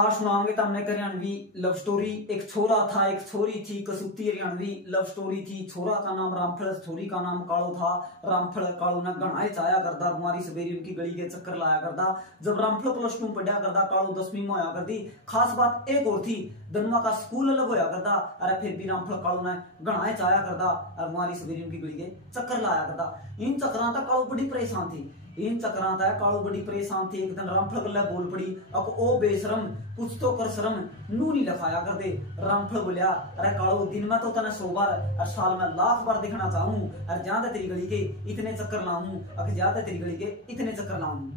आज सुनाओगे तो हमने हरियाणवी लव स्टोरी। एक छोरा था एक छोरी थी, कसूती हरियाणवी लव स्टोरी थी। छोरा का नाम रामफल, छोरी का नाम कालो था। रामफल कालो ने गणाए चाया करता, कुमारी सवेरी उनकी गली के चक्कर लाया करता। जब रामफल +2 पढ़ा करता, कालो 10वीं में होया करती। खास बात एक और थी, दनुआ का स्कूल अलग होया करता। अरे फिर भी रामफल कालो ने गणाए चाया करता और कुमारी सवेरी उनकी गली के चक्कर लाया करता। इन चक्करां तक कालो बड़ी परेशान थी। इन चक्करां तक कालो बड़ी परेशान थी। एक दिन रामफल गल्ला बोल पड़ी, अब ओ बेशरम कुछ तो कर शर्म, नू नहीं लखाया कर दे। रामफल बोलिया, अरे कालो दिन में तो तने 100 बार और साल में लाख बार दिखना चाहूं, और ज्यादा तेरी गली के इतने चक्कर लाऊं, अब ज्यादा तेरी गली के इतने चक्कर लाऊं।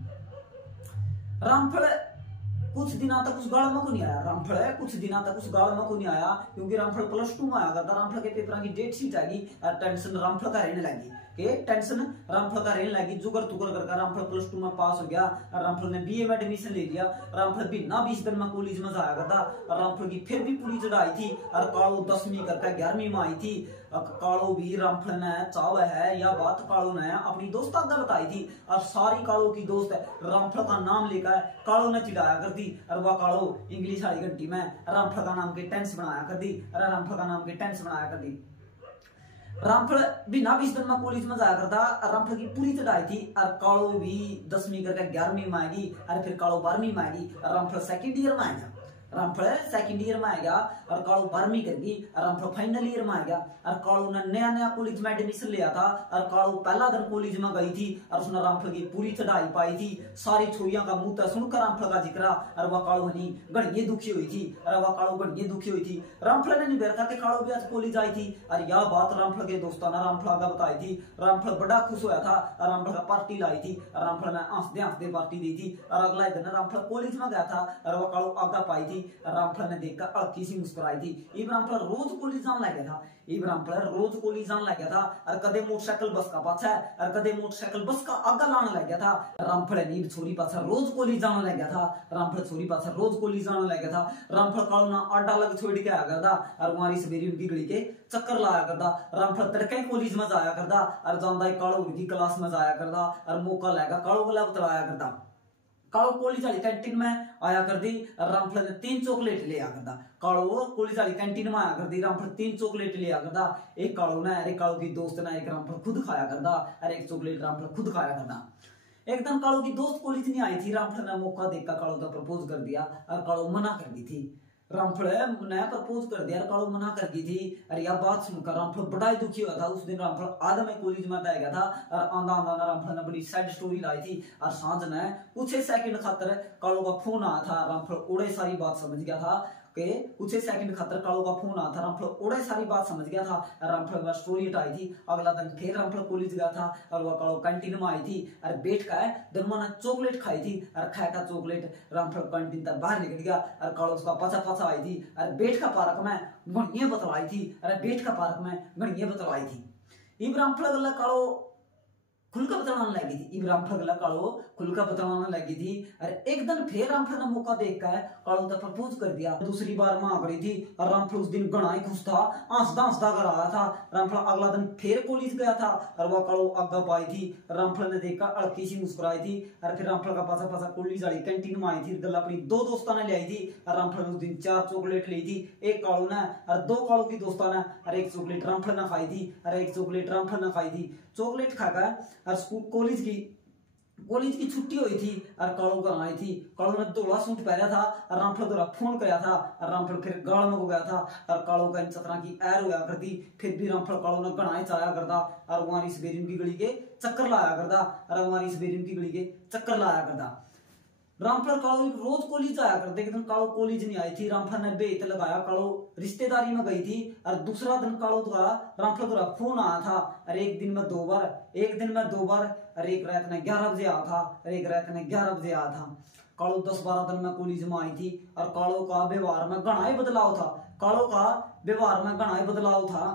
रामफल कुछ दिनों तक उस गाड़ में को नहीं आया। रामफल कुछ दिनों तक उस गाड़ में को नहीं आया, क्योंकि रामफल +2 में आया करता। रामफल के पेपर की डेट शीट आएगी और टेंशन रामफल का रहने लगी। टेंशन रामफल का रहने लगी। जुगर तुगर करके रामफल +2 में पास हो गया और रामफल ने BA में एडमिशन ले लिया। रामफल भी ना 20 दिन में कॉलेज में जाया करता। रामफल की फिर भी पूरी चढ़ाई थी और कालो 10वीं करके 11वीं में आई थी। कालो भी रामफल ने चाव है या बात कालो ने अपनी दोस्त आगे बताई थी, और सारी कालो की दोस्त रामफल का नाम लेकर कालो ने चिढ़ाया कर दी। और वह कालो इंग्लिश वाली घंटी में रामफल का नाम के टेंस बनाया कर दी। अरे रामफल का नाम के टेंस बनाया कर दी। रामफल बिना 20 दिन में कॉलेज में जाया करता। रामफल की पूरी चढ़ाई थी और कालो भी 10वीं करके 11वीं में आएगी और फिर कालो 12वीं में आएगी। रामफल सेकंड ईयर में आएगा। रामफल सेकंड ईयर में आएगा और कालो 12वीं करगी। रामफल फाइनल ईयर में आएगा और कालो ने नया नया कॉलेज में एडमिशन लिया था। और कालो पहला दिन कॉलेज में गई थी और उसने रामफल की पूरी चढ़ाई पाई थी। सारी छोरियां का मुंह सुनकर रामफल का जिक्र और वह कालो हनी गणिये दुखी हुई थी। और वह कालो गणिये दुखी हुई थी। रामफल ने नहीं बेरा कि कालो भी आज कॉलेज आई थी और यह बात रामफल के दोस्तों ने रामफल आगे बताई थी। रामफल बड़ा खुश हुआ था और रामफल का पार्टी लाई थी। रामफल ने हंसदे हंसदे पार्टी दी थी। और अगला दिन रामफल कॉलेज में गया था और वह कालो आगे पाई थी। रामफल ने देखकर हल्की सी मुस्कुराई थी। इब रामफल रोज कॉलेज जाने लग गया था। इब रामफल रोज कॉलेज जाने लग गया था और कदे मोटरसाइकिल बस का पाछा और कदे मोटरसाइकिल बस का आगे लाने लग गया था। रामफल नीब छोरी पाछा रोज कॉलेज जाने लग गया था। रामफल छोरी पाछा रोज कॉलेज जाने लग गया था। रामफल कालो ना अड्डा लग छोड़ के आया करता और कुमारी सवेरी उनकी गली के चक्कर लाया करता। रामफल तड़के कॉलेज में जाया करता और जांदा कालो उनकी क्लास में जाया करता और मौका लेगा कालो गला बतलाया करता। कालो कॉलेज वाली कैंटीन में आया कर दी और रामफल ने 3 चॉकलेट ले आ करता। कालो कॉलेज वाली कैंटीन में आया कर दी। रामफल 3 चॉकलेट ले आ करता। एक कालो ने अरे कालो की दोस्त ने एक रामफल खुद खाया करता और एक चॉकलेट रामफल खुद खाया करता। एक दिन कालो की दोस्त कॉलेज नहीं आई थी। रामफल ने मौका देखकर कालो का प्रपोज कर दिया और कालो मना कर दी थी। रामफल ने प्रपोज कर दिया, कालो मना कर दी थी। और यह बात सुनकर रामफल बड़ा ही दुखी हुआ था। उस दिन रामफल आधा में कॉलेज में आ गया था और आंधा आंधा रामफल ने बड़ी सैड स्टोरी लाई थी। और सांझ ने कुछ सेकंड खातर कालो का फोन आया था। रामफल ओड़े सारी बात समझ गया था कि कुछ सेकंड खातर कालो का फोन आया था। रामफल ओड़े सारी बात समझ गया था। रामफल वह स्टोरी हटाई थी। अगला दिन फिर रामफल कॉलेज गया था और वह कालो कैंटीन में आई थी और बैठ कर दोनों ने चॉकलेट खाई थी। और खाया चॉकलेट रामफल कैंटीन तक बाहर निकल गया और कालो उसका पाछा पाछा आई थी और बैठ का पार्क में गणिये बतलाई थी। अरे बैठ का पार्क में गणिये बतलाई थी। इब रामफल गल्ला कालो खुलका बतलाने लगी थी। इब रामफल गला कालो खुलका बतलाने लगी थी। और एक दिन फिर रामफल ने मौका देखकर कालो का प्रपोज कर दिया। दूसरी बार मां करी थी और रामफल उस दिन गणा ही खुश था, हंसदा हंसदा कर आया था। रामफल अगला दिन फिर कॉलेज गया था और वह कालो आगे पाई थी। रामफल ने देखकर हल्की सी मुस्कुराई थी और फिर रामफल का पासा पासा कॉलेज वाली कैंटीन में आई थी। गला अपनी 2 दोस्तों ने ले आई थी और रामफल ने उस दिन 4 चॉकलेट ली थी। एक कालो ने और 2 कालो की दोस्तों ने और एक चॉकलेट रामफल ने खाई थी और एक चॉकलेट रामफल ने खाई थी। चॉकलेट खाकर और स्कूल कॉलेज की छुट्टी हुई थी और कालो घर आई थी। कालो ने धोला सूट पहना था और रामफल द्वारा फोन कराया था और रामफल फिर गाड़ में हो गया था और कालो का इन चतरा की एर होया करती। फिर भी रामफल कालो ने गणाए चाया करता और वहां सवेरी की गली के चक्कर लाया करता और वहां सवेरी की गली के चक्कर लाया करता। रामफल कालो रोज कॉलेज आया करते। एक दिन कालो कॉलेज नहीं आई थी। रामफल ने बेत लगाया, कालो रिश्तेदारी में गई थी। और दूसरा दिन कालो द्वारा रामफल द्वारा फोन आया था और एक दिन में 2 बार और एक रात में 11 बजे आया था और एक रात में 11 बजे आया था। कालो 10-12 दिन में कॉलेज में आई थी और कालो का व्यवहार में घना ही बदलाव था। कालो का व्यवहार में घना ही बदलाव था।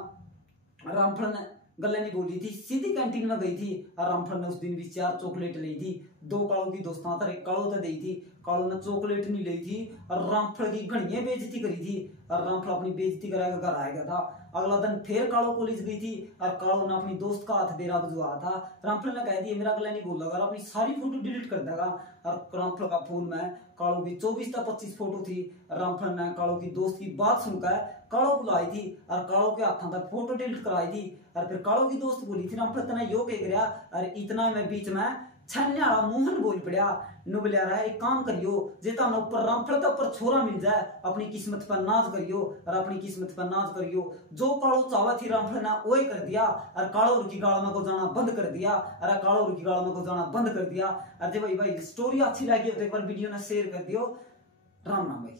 रामफल ने गले नहीं बोली थी, सीधी कैंटीन में गई थी और रामफल ने उस दिन भी 4 चॉकलेट ली थी। दो कालों की दोस्तां तर एक कालो तो दी थी, कालो ने चॉकलेट नहीं ली थी और रामफल की घड़िया बेइज्जती करी थी और रामफल अपनी बेइज्जती करा के घर आ गया था। अगला दिन फिर कालो कॉलेज गई थी और कालो ने अपनी दोस्त का हाथ बेरा बजवा था। रामफल ने कह दिया मेरा अगला नहीं बोल लगा, अपनी सारी फोटो डिलीट कर देगा। और रामफल का फोन में कालो की 24 या 25 फोटो थी। रामफल ने कालो की दोस्त की बात सुनकर कालो बुलाई थी और कालो के हाथों तक फोटो डिलीट कराई थी। और फिर कालो की दोस्त बोली थी रामफल तना यो कह गया और इतना में बीच में छन्ने वाला मोहन बोल पड़ा, नु बोलिया रहा एक काम करियो जेता न ऊपर रामफल तो ऊपर छोरा मिल जाए, अपनी किस्मत पर नाज करियो और अपनी किस्मत पर नाज करियो। जो कालो चावा थी रामफल ने वही कर दिया और कालो की गाड़ा में को जाना बंद कर दिया और कालो की गाड़ा में को जाना बंद कर दिया। और भाई स्टोरी अच्छी लगी हो तो एक बार वीडियो ने शेयर कर दियो। राम राम भाई।